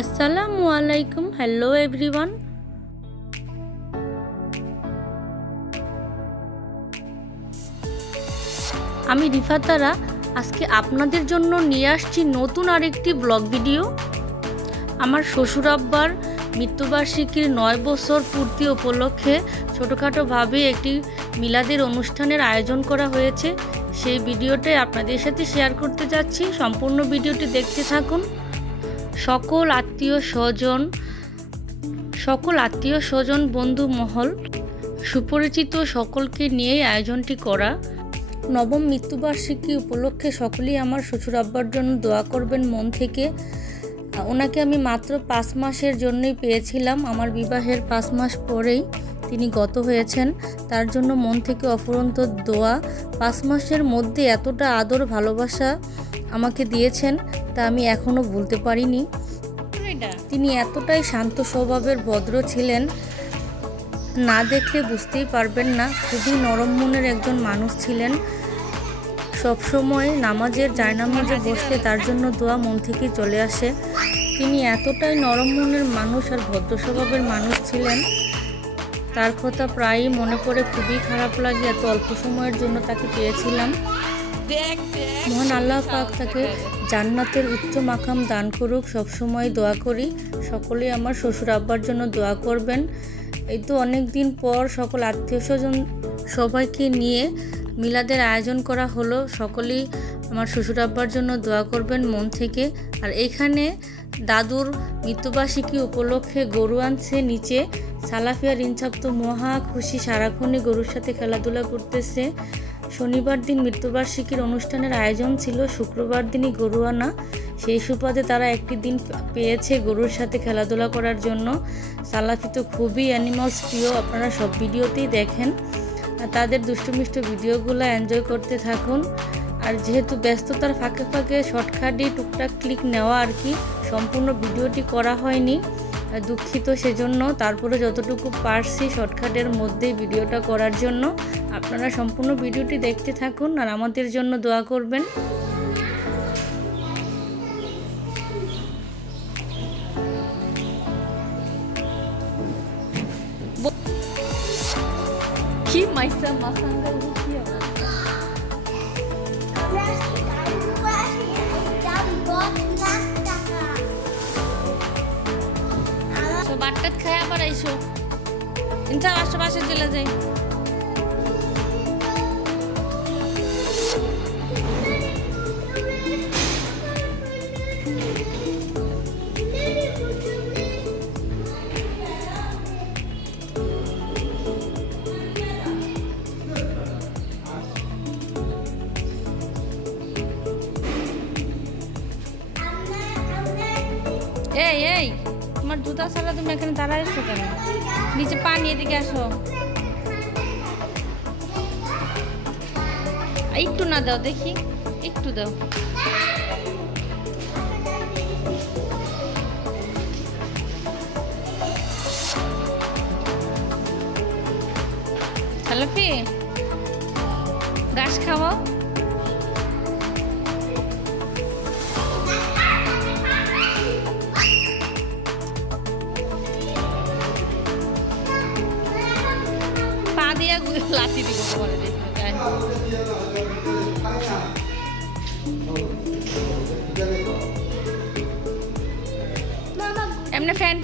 আসসালামু আলাইকুম। Hello everyone. আমি রিফাতারা আজকে আপনাদের জন্য নিয়ে আসছি নতুন আরেকটি ব্লগ ভিডিও। আমার শ্বশুর আব্বার মৃত্যুবার্ষিকীর 9 বছর পূর্তি উপলক্ষে ছোটোখাটোভাবে একটি মিলাদের অনুষ্ঠানের আয়োজন করা হয়েছে। সেই ভিডিওটাই আপনাদের সাথে শেয়ার করতে যাচ্ছি। সম্পূর্ণ ভিডিওটি দেখতে থাকুন। সকল আত্মীয় স্বজন বন্ধু মহল সুপরিচিত সকলকে নিয়েই আয়োজনটি করা। নবম মৃত্যুবার্ষিকী উপলক্ষে সকলেই আমার শ্বশুর আব্বার জন্য দোয়া করবেন মন থেকে। ওনাকে আমি মাত্র 5 মাসের জন্যই পেয়েছিলাম। আমার বিবাহের 5 মাস পরেই তিনি গত হয়েছেন। তার জন্য মন থেকে অফুরন্ত দোয়া। 5 মাসের মধ্যে এতটা আদর ভালোবাসা আমাকে দিয়েছেন তা আমি এখনও ভুলতে পারিনি। তিনি এতটাই শান্ত স্বভাবের ভদ্র ছিলেন, না দেখলে বুঝতেই পারবেন না। খুবই নরম মনের একজন মানুষ ছিলেন। সবসময় জায়নামাজে বসলে তার জন্য দোয়া মন থেকে চলে আসে। তিনি এতটাই নরম মনের মানুষ আর ভদ্র স্বভাবের মানুষ ছিলেন, তার কথা প্রায়ই মনে পড়ে, খুবই খারাপ লাগে। এত অল্প সময়ের জন্য তাকে পেয়েছিলাম। মহান আল্লাহ পাক তাকে জান্নাতের উচ্চ মাকাম দান করুক, সবসময় দোয়া করি। সকলেই আমার শ্বশুর আব্বার জন্য দোয়া করবেন। এই তো অনেক দিন পর সকল আত্মীয় স্বজন সবাইকে নিয়ে মিলাদের আয়োজন করা হলো। সকলেই আমার শ্বশুর আব্বার জন্য দোয়া করবেন মন থেকে। আর এখানে দাদুর মৃত্যুবার্ষিকী উপলক্ষে গরু আনছে নিচে। সালাফিয়া রিনচাপ তো মহা খুশি, সারাক্ষণই গরুর সাথে খেলাধুলা করতেছে। শনিবার দিন মৃত্যুবার্ষিকীর অনুষ্ঠানের আয়োজন ছিল, শুক্রবার দিনই গরু আনা। সেই সুবাদে তারা একটি দিন পেয়েছে গরুর সাথে খেলাধুলা করার জন্য। সালাফি তো খুবই অ্যানিমালস প্রিয়, আপনারা সব ভিডিওতেই দেখেন। আর তাদের দুষ্টুমিষ্টু ভিডিওগুলো এনজয় করতে থাকুন। আর যেহেতু ব্যস্ততার ফাঁকে ফাঁকে শর্টকাটে টুকটাক ক্লিক নেওয়া আর কি, সম্পূর্ণ ভিডিওটি করা হয়নি, দুঃখিত সেজন্য। তারপরে যতটুকু পারছি শর্টকাটের মধ্যেই ভিডিওটা করার জন্য। আপনারা সম্পূর্ণ ভিডিওটি দেখতে থাকুন আর আমাদের জন্য দোয়া করবেন। কি মাইসা মাসাঙ্গা লুকিয়ে বাট্টাত খায় আবার আইসো। ইনশা আশেপাশে চলে যাই। এই এই তোমার জুতা ছাড়া তুমি এখানে দাঁড়ায় আছো কেন? নিচে পানি, এদিকে আসো। একটু না দাও দেখি, একটু দাও। সালাফি ঘাস খাওয়াও। লাঠি দিব তোমার এমনি ফ্যান।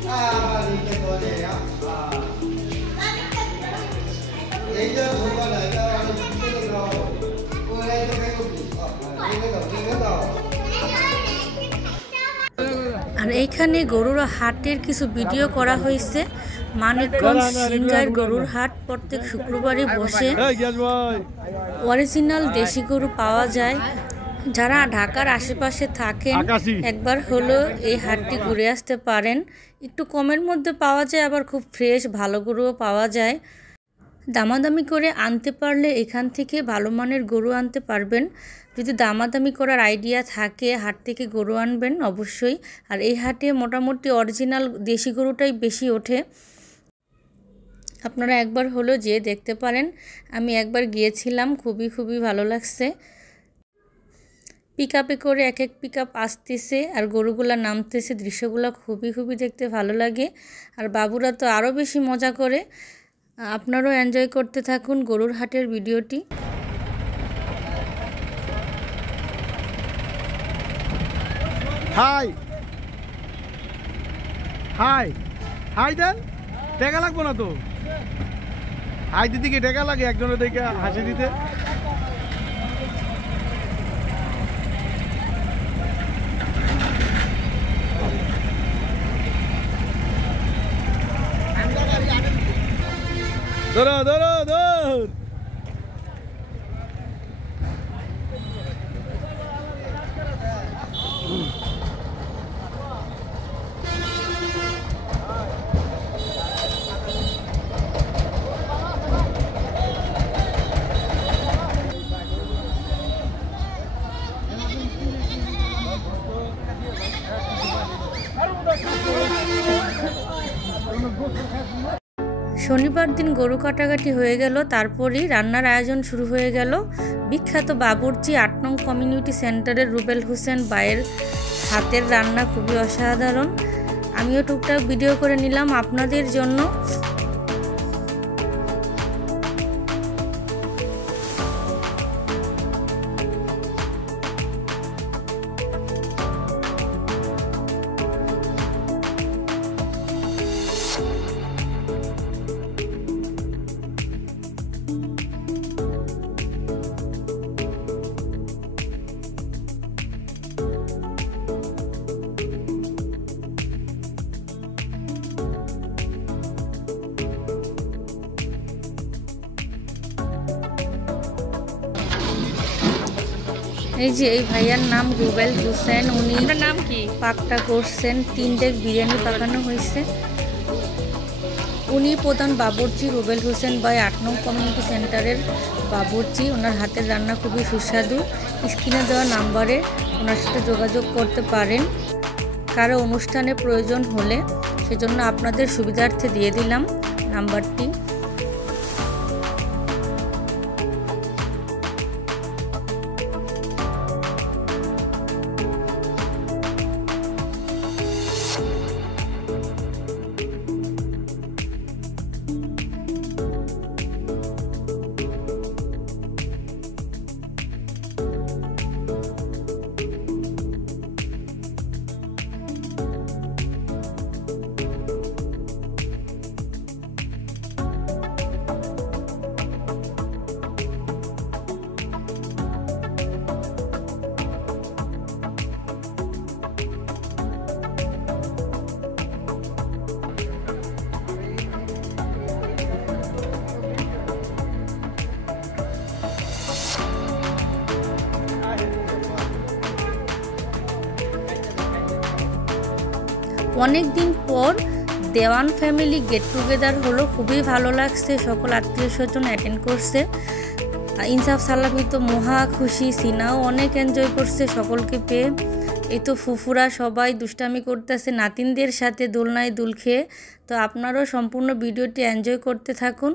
আর এইখানে গরুর হাটের কিছু ভিডিও করা হয়েছে। মানিকগঞ্জ সিংগার গরুর হাট প্রত্যেক শুক্রবারই বসে। অরিজিনাল দেশি গরু পাওয়া যায়। যারা ঢাকার আশেপাশে থাকেন একবার হলো এই হাটটি ঘুরে আসতে পারেন। একটু কমের মধ্যে পাওয়া যায়, আবার খুব ফ্রেশ ভালো গরুও পাওয়া যায়। দামাদামি করে আনতে পারলে এখান থেকে ভালো মানের গরু আনতে পারবেন। যদি দামাদামি করার আইডিয়া থাকে হাট থেকে গরু আনবেন অবশ্যই। আর এই হাটে মোটামুটি অরিজিনাল দেশি গরুটাই বেশি ওঠে। আপনারা একবার হলো যেয়ে দেখতে পারেন। আমি একবার গিয়েছিলাম, খুবই ভালো লাগছে। পিকআপে করে এক এক পিকআপ আসতেছে আর গরুগুলা নামতেছে। দৃশ্যগুলো খুবই দেখতে ভালো লাগে। আর বাবুরা তো আরও বেশি মজা করে। আপনারাও এনজয় করতে থাকুন গরুর হাটের ভিডিওটি। হাই হাই হাই দেন, টাকা লাগবো না তো। হাই দিদি কি টাকা লাগে একজনের দেখে হাসি দিতে? ধরো ধরো ধর। শনিবার দিন গরু কাটাকাটি হয়ে গেল, তারপরেই রান্নার আয়োজন শুরু হয়ে গেল। বিখ্যাত বাবুর্চি ৮ নং কমিউনিটি সেন্টারের রুবেল হোসেন ভাইয়ের হাতের রান্না খুবই অসাধারণ। আমিও টুকটাক ভিডিও করে নিলাম আপনাদের জন্য। এই যে এই ভাইয়ার নাম রুবেল হোসেন, উনি নাম কি পাকটা করছেন। 3 ডেক বিরিয়ানি পাকানো হয়েছে। উনি প্রধান বাবুর্চি রুবেল হোসেন ভাই, 8 নং কমিউনিটি সেন্টারের বাবুর্চি। ওনার হাতের রান্না খুবই সুস্বাদু। স্ক্রিনে দেওয়া নাম্বারে ওনার সাথে যোগাযোগ করতে পারেন কারো অনুষ্ঠানে প্রয়োজন হলে। সেজন্য আপনাদের সুবিধার্থে দিয়ে দিলাম নাম্বারটি। অনেক দিন পর দেওয়ান ফ্যামিলি গেট টুগেদার হলো, খুবই ভালো লাগছে। সকল আত্মীয় স্বজন অ্যাটেন্ড করছে। ইনসাফ সালামি তো মহা খুশি, সিনাও অনেক এনজয় করছে সকলকে পেয়ে। এই তো ফুফুরা সবাই দুষ্টামি করতেছে নাতিনদের সাথে দোলনায় দুল খেয়ে। তো আপনারাও সম্পূর্ণ ভিডিওটি এনজয় করতে থাকুন।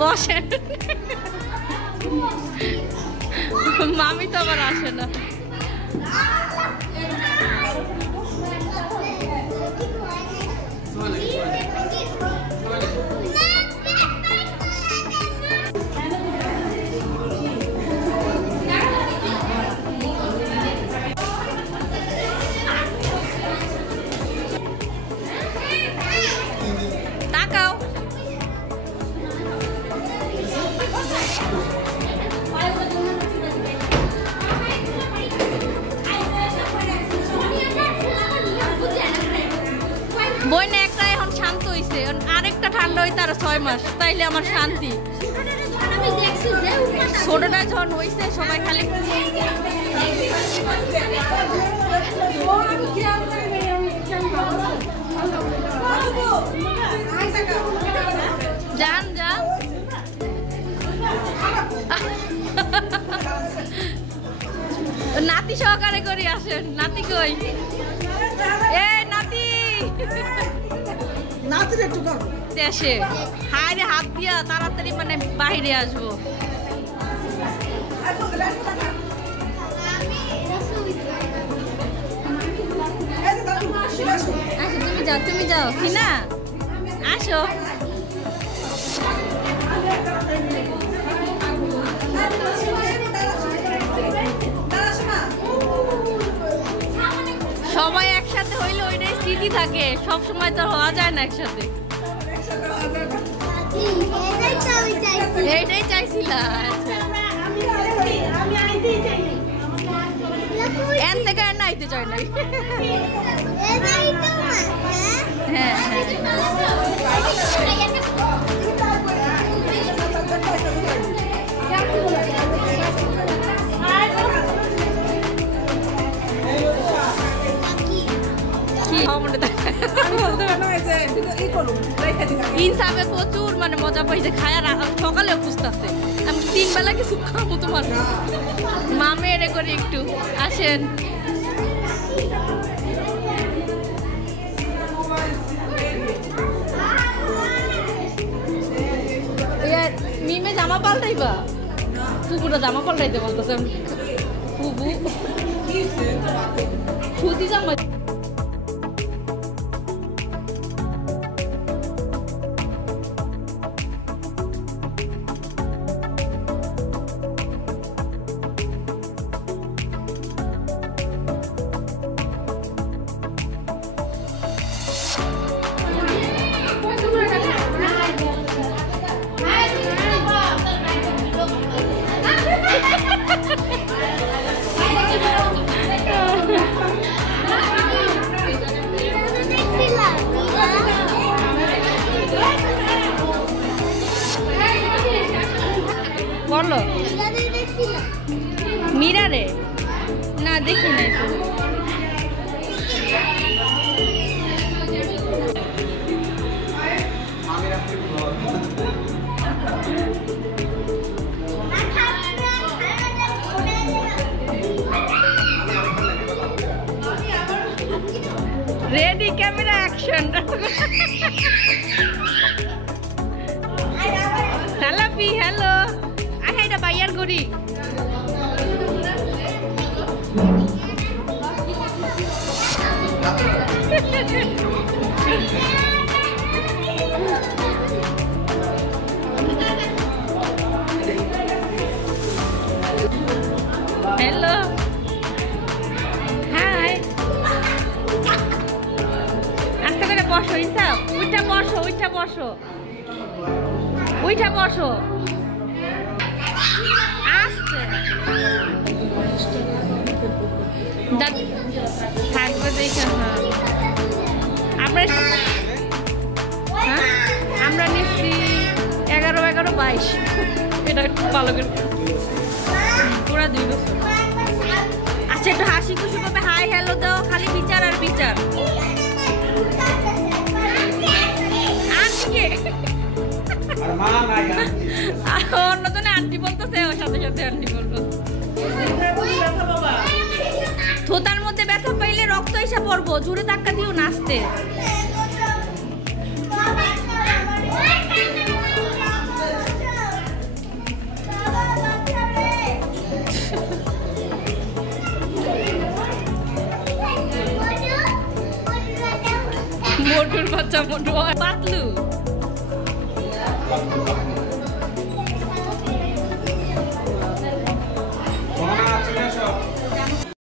বসেন, মামি তো আবার আসে না। বই না একটা এখন শান্ত হইছে, আরেকটা ঠান্ডা হইতে আরো 6 মাস, তাইলে আমার শান্তি। ছোটটা যখন হয়েছে সবাই খালি যান যান নাতি সহকারে করি আসেন নাতি কই এ নাতি নাতির একটু দেশে হায় রে হাত দিয়া তাড়াতাড়ি মানে বাইরে আসবো আসো তুমি যাও কিনা আসো সবাই একসাথে হইলে ওইটাই স্মৃতি থাকে সব সময় তো হওয়া যায় না একসাথে এইটাই চাইছিলাম এন থেকে আর নাইতে চাই নাই হ্যাঁ ইনসাফে প্রচুর মানে মজা পাইছে খায় আর সকালেও খুঁজতেছে আমি 3 বেলা কিছু খাবো তোমার মামে এরে করে একটু আসেন মিমে জামা পাল্টাইবা ফুপুরা জামা পাল্টাইতে বলতেছে ফুপু ফুদি জামা বলো মিরারে না দেখি নাই তো ready camera action hello P hello আচ্ছা এটা বাইয়ার করি হ্যালো হাই আস্তে করে বসো ইনসাফ ওইটা বসো আস্তে থাকবে দেখে আমরা নিচ্ছি 11-22 এটা ভালো করে পুরা 2 বছর আচ্ছা একটু হাসি খুশি ভাবে হাই হ্যালো দাও খালি বিচার আর বিচার অন্যজনে আন্টি বলতেছে ওর সাথে সাথে আন্টি বলবো থোতার মধ্যে ব্যথা পাইলে রক্ত এসে পড়বো জোরে ধাক্কা দিও নাচতে মোটুর বাচ্চা মোটু পাতলু